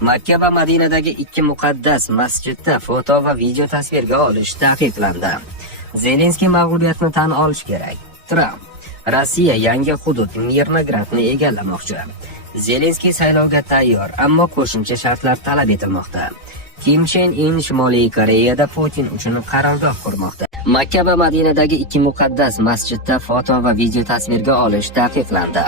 Makka va Madinadagi ikki muqaddas masjidda foto va video tasvirga olish taqiqlandi. Zelenskiy mag'lubiyatni tan olish kerak. Tramp: Rossiya yangi hudud Mirnogradni egallamoqchi. Zelenskiy saylovga tayyor, ammo qo'shimcha shartlar talab etilmoqda. Kim Chen In Shimoliy Koreyada Putin uchun qarorgoh qurmoqda. Makka va Madinadagi ikki muqaddas masjidda foto va video tasvirga olish taqiqlandi.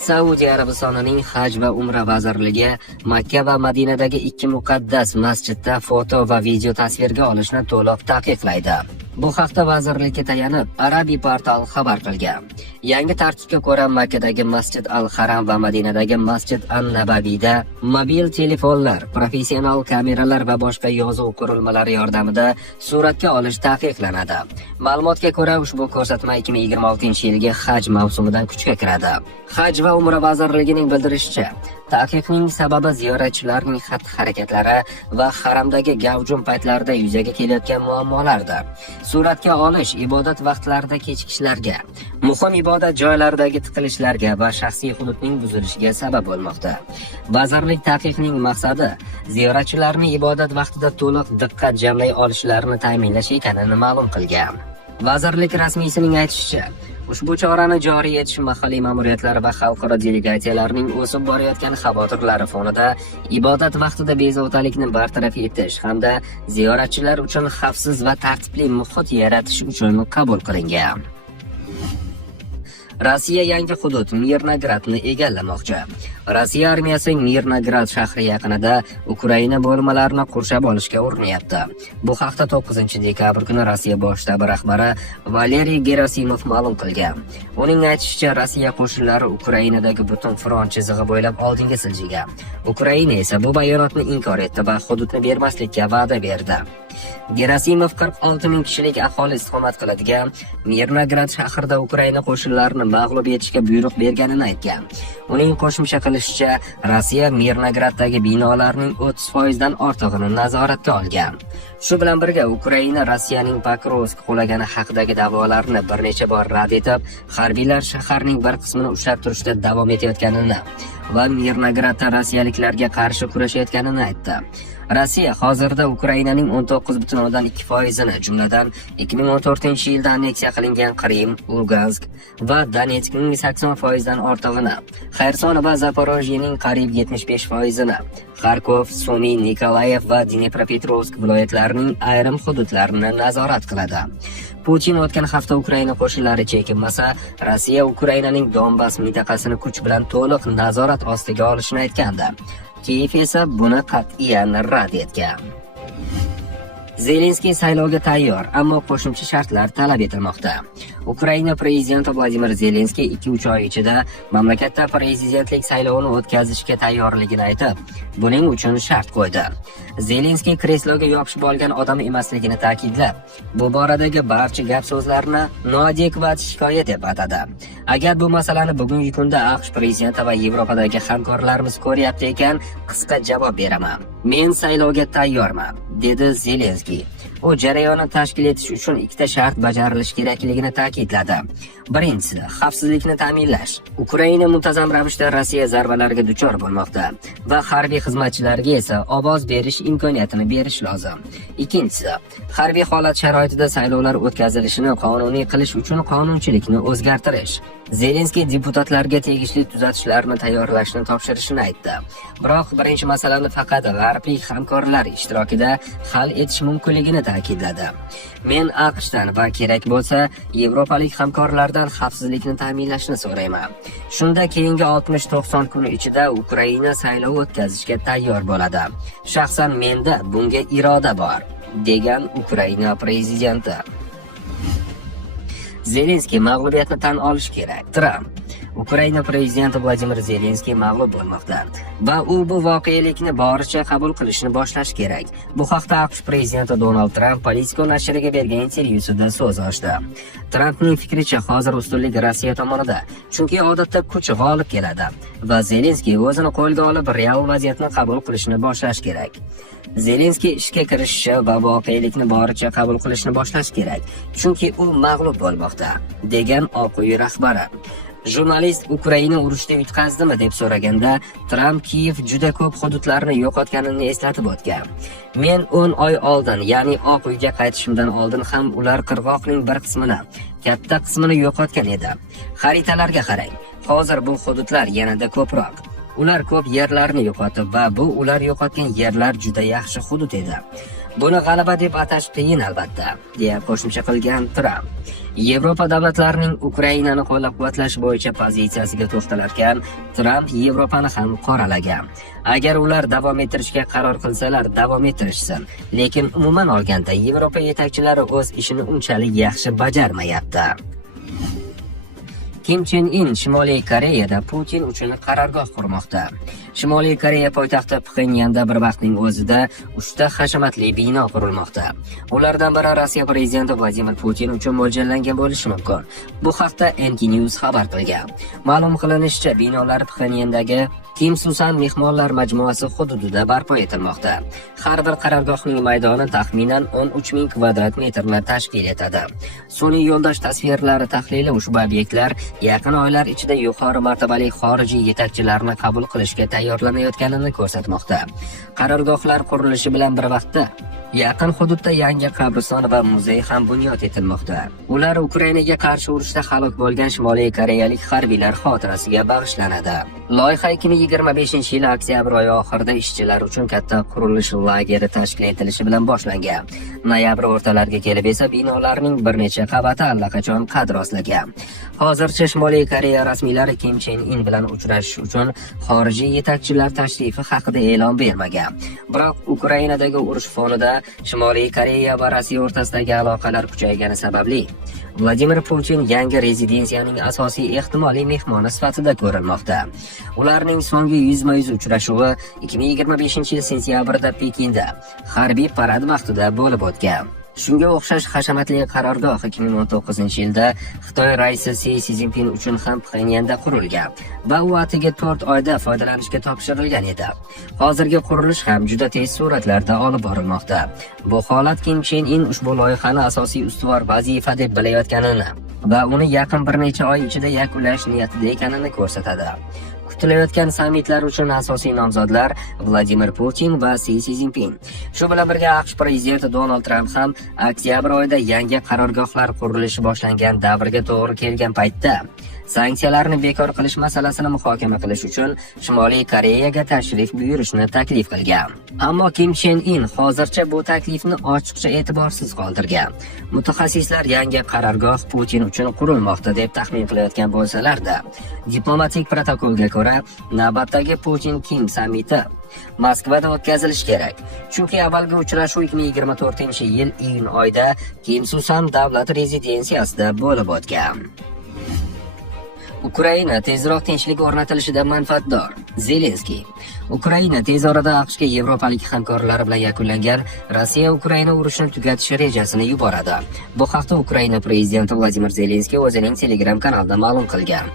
Saudiya Arabistonining Haj va Umra vazirligi Makka va Madinadagi ikki muqaddas masjidda foto va video tasvirga olishni to'liq taqiqlaydi. Bu haqda vazirlikka tayanib Arabiy portal xabar qilgan. Yangi tartibga ko'ra Makkadagi Masjid Al-Haram va Madinadagi Masjid An-Nabaviyda mobil telefonlar, professional kameralar va boshqa yozuv qurilmalari yordamida suratga olish taqiqlanadi. Ma'lumotga ko'ra, ushbu ko'rsatma 2026-yilgi Haj mavsumidan kuchga kiradi. Haj va Umra vazirligining bildirishicha, taqiqning sababi ziyoratchilarning xatti-harakatlari va haramdagi gavjum paytlarida yuzaga kelayotgan muammolardir. Suratga olish ibodat vaqtlarida kechikishlarga, muhim ibodat joylaridagi tiqilishlarga va shaxsiy hududning buzilishiga sabab bo'lmoqda. Vazirlik taqiqning maqsadi ziyoratchilarni ibodat vaqtida to'liq diqqat jamlay olishlarini ta'minlash ekanini ma'lum qilgan. Vazirlik rasmiysining aytishicha, ushbu chorani joriy etish mahalliy ma'muriyatlar va xalqaro delegatsiyalarning o'sib borayotgan xavotirlari fonida ibodat vaqtida bezovtalikni bartaraf etish hamda ziyoratchilar uchun xavfsiz va tartibli muhit yaratish uchun qabul qilingan. Rossiya yangi hudud Mirnogradni egallamoqchi. Rossiya armiyasi Mirnograd shahri yaqinida Ukraina bo'lmalarini qurshab olishga urinyapti. Bu haqda 9-dekabr kuni Rossiya bosh shtabi rahbari Valeriy Gerasimov ma'lum qilgan. Uning aytishicha, Rossiya qo'shinlari Ukrainadagi butun front chizig'i bo'ylab oldinga siljigan. Ukraina esa bu bayonotni inkor etdi va hududni bermaslikka va'da berdi. Gerasimov 46 ming kishilik aholi istiqomat qiladigan Mirnograd shahrida Ukraina qo'shinlarini mag'lub etishga buyruq berganini aytgan. Uning qo'shimcha qilishicha, Rossiya Mirnograddagi binolarning 30% dan ortig'ini nazoratga olgan. Shu bilan birga Ukraina Rossiyaning Pokrovsk qulagani haqidagi da'volarni bir necha bor rad etib, harbiylar shaharning bir qismini ushlab turishda davom etayotganini va Mirnogradda rossiyaliklarga qarshi kurashayotganini aytdi. Rossiya hozirda Ukrainaning 19,2%ni, jumladan 2014-yilda anneksiya qilingan Qrim, Lugansk va Donetskning 80% dan ortig'ini, Xerson va Zaporojyening qariyb 75%ni, Kharkov, Sumy, Nikolayev va Dnepropetrovsk viloyatlarining ayrim hududlarini nazorat qiladi. Putin o'tgan hafta Ukraina qo'shinlari chekinmasa, Rossiya Ukrainaning Donbass mintaqasini kuch bilan to'liq nazorat ostiga olishini aytgandi. Kiyev esa buni qat'iyan rad etgan. Zelenskiy saylovga tayyor, ammo qo'shimcha shartlar talab etilmoqda. Ukraina prezidenti Vladimir Zelenskiy 2-3 oy ichida mamlakatda prezidentlik saylovini o'tkazishga tayyorligini aytib, buning uchun shart qo'ydi. Zelenskiy kresloga yopishib olgan odam emasligini ta'kidlab, bu boradagi barcha gap-so'zlarni noadekvat shikoyat deb atadi. Agar bu masalani bugungi kunda AQSh prezidenti va Yevropadagi hamkorlarimiz ko'ryapti ekan, qisqa javob beraman. Men saylovga tayyorman, dedi Zelenskiy. U jarayonni tashkil etish uchun ikkita shart bajarilishi kerakligini ta'kidladi. Birinchisi, xavfsizlikni ta'minlash. Ukraina muntazam ravishda Rossiya zarbalariga duchor bo'lmoqda va harbiy xizmatchilarga esa ovoz berish imkoniyatini berish lozim. Ikkinchisi, harbiy holat sharoitida saylovlar o'tkazilishini qonuniy qilish uchun qonunchilikni o'zgartirish. Zelenskiy deputatlarga tegishli tuzatishlarni tayyorlashni topshirishini aytdi. Biroq birinchi masalani faqat g'arblik hamkorlar ishtirokida hal etish mumkinligini ta'kidladi. Men AQShdan va kerak bo'lsa, yevropalik hamkorlardan xavfsizlikni ta'minlashni so'rayman. Shunda keyingi 60-90 kun ichida Ukraina saylov o'tkazishga tayyor bo'ladi. Shaxsan menda bunga iroda bor, degan Ukraina prezidenti. Zelenskiy mag'lubiyatni tan olish kerak. Tramp: Ukraina prezidenti Vladimir Zelenskiy mag'lub bo'lmoqda va u bu voqelikni boricha qabul qilishni boshlash kerak. Bu haqda AQSh prezidenti Donald Tramp Politico nashriga bergan intervyusida so'z ochdi. Trampning fikricha, hozir ustunlik Rossiya tomonida, chunki odatda kuch g'olib keladi va Zelenskiy o'zini qo'lga olib real vaziyatni qabul qilishni boshlash kerak. Zelenskiy ishga kirishishi va voqelikni boricha qabul qilishni boshlash kerak, chunki u mag'lub bo'lmoqda, degan Oq uy rahbari. Jurnalist Ukraina urushda yutqazdimi deb so'raganda, Tramp Kiyev juda ko'p hududlarni yo'qotganini eslatib o'tgan. Men 10 oy oldin, ya'ni Oq uyga qaytishimdan oldin ham ular qirg'oqning bir qismini, katta qismini yo'qotgan edi. Xaritalarga qarang. Hozir bu hududlar yanada ko'proq. Ular ko'p yerlarni yo'qotib va bu ular yo'qotgan yerlar juda yaxshi hudud edi. Buni g'alaba deb atash qiyin albatta, deya qo'shimcha qilgan Tramp. Yevropa davlatlarining Ukrainani qo'llab-quvvatlash bo'yicha pozitsiyasiga to'xtalarkan, Tramp Yevropani ham qoralagan. Agar ular davom ettirishga qaror qilsalar, davom ettirishsin. Lekin umuman olganda Yevropa yetakchilari o'z ishini unchalik yaxshi bajarmayapti. Kim Chen In Shimoliy Koreyada Putin uchun qarorgoh qurmoqda. Shimoliy Koreya poytaxti Pxenyanda bir vaqtning o'zida 3 ta hashamatli bino qurilmoqda. Ulardan biri Rossiya prezidenti Vladimir Putin uchun mo'ljallangan bo'lishi mumkin. Bu haqda NK News xabar qilgan. Ma'lum qilinishicha, binolar Pxenyandagi Kim Susan mehmonlar majmuasi hududida barpo etilmoqda. Har bir qarorgohning maydoni taxminan 13,000 kvadrat metrni tashkil etadi. Sun'iy yo'ldosh tasvirlari tahlili ushbu obyektlar yaqin oylar ichida yuqori martabali xorijiy yetakchilarni qabul qilishga tayyorlanayotganini ko'rsatmoqda. Qarorgohlar qurilishi bilan bir vaqtda yaqin hududda yangi qabriston va muzey ham bunyod etilmoqda. Ular Ukrainaga qarshi urushda halok bo'lgan Shimoliy koreyalik harbiylar xotirasiga bag'ishlanadi. Loyiha 2025-yil oktyabr oyi oxirida ishchilar uchun katta qurilish lageri tashkil etilishi bilan boshlangan. Noyabr o'rtalariga kelib esa binolarning bir necha qavati allaqachon qad rostlagan. Hozircha Shimoliy Koreya rasmiylari Kim Chen In bilan uchrashish uchun xorijiy yetakchilar tashrifi haqida e'lon bermagan. Biroq Ukrainadagi urush fonida Shimoliy Koreya va Rossiya o'rtasidagi aloqalar kuchaygani sababli Vladimir Putin yangi rezidensiyaning asosiy ehtimoliy mehmoni sifatida ko'rilmoqda. Ularning so'nggi yuzma-yuz uchrashuvi 2025-yil sentyabrda Pekinda harbiy parad vaqtida bo'lib o'tgan. Shunga o'xshash hashamatli qarorgoh 2019-yilda Xitoy raisi Si Szinpin uchun ham Pxenyanda qurilgan va u atiga 4 oyda foydalanishga topshirilgan edi. Hozirgi qurilish ham juda tez sur'atlarda olib borilmoqda. Bu holat Kim Chen In ushbu loyihani asosiy ustuvor vazifa deb bilayotganini va uni yaqin bir necha oy ichida yakunlash niyatida ekanini ko'rsatadi. Kutilayotgan sammitlar uchun asosiy nomzodlar Vladimir Putin va Si Szinpin. Shu bilan birga AQSh prezidenti Donald Tramp ham oktyabr oyida yangi qarorgohlar qurilishi boshlangan davrga to'g'ri kelgan paytda sanksiyalarni bekor qilish masalasini muhokama qilish uchun Shimoliy Koreyaga tashrif buyurishni taklif qilgan. Ammo Kim Chen In hozircha bu taklifni ochiqcha e'tiborsiz qoldirgan. Mutaxassislar yangi qarorgoh Putin uchun qurilmoqda deb taxmin qilayotgan bo'lsalar-da, diplomatik protokolga ko'ra, navbatdagi Putin-Kim sammiti Moskvada o'tkazilishi kerak. Chunki avvalgi uchrashuv 2024-yil iyun oyida Kim Susan davlat rezidensiyasida bo'lib o'tgan. Ukraina tezroq tinchlik o'rnatilishida manfaatdor. Zelenskiy. Ukraina tez orada AQShga yevropalik hamkorlari bilan yakunlangan Rossiya Ukraina urushini tugatish rejasini yuboradi. Bu haqda Ukraina prezidenti Vladimir Zelenskiy o'zining Telegram kanalida ma'lum qilgan.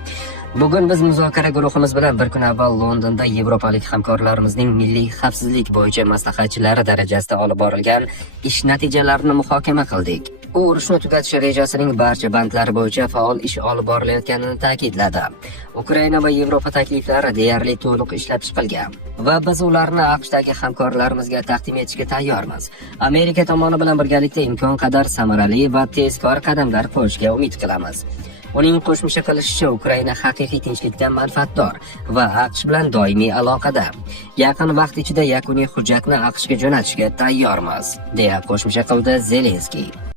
Bugun biz muzokara guruhimiz bilan bir kun avval Londonda yevropalik hamkorlarimizning milliy xavfsizlik bo'yicha maslahatchilari darajasida olib borilgan ish natijalarini muhokama qildik. U urushni tugatish rejasining barcha bandlari bo'yicha faol ish olib borilayotganini ta'kidladi. Ukraina va Yevropa takliflari deyarli to'liq ishlab chiqilgan va biz ularni AQShdagi hamkorlarimizga taqdim etishga tayyormiz. Amerika tomoni bilan birgalikda imkon qadar samarali va tezkor qadamlar qo'yishga umid qilamiz. Uning qo'shimcha qilishicha, Ukraina haqiqiy tinchlikdan manfaatdor va AQSh bilan doimiy aloqada. Yaqin vaqt ichida yakuniy hujjatni AQShga jo'natishga tayyormiz, deya qo'shimcha qildi Zelenskiy.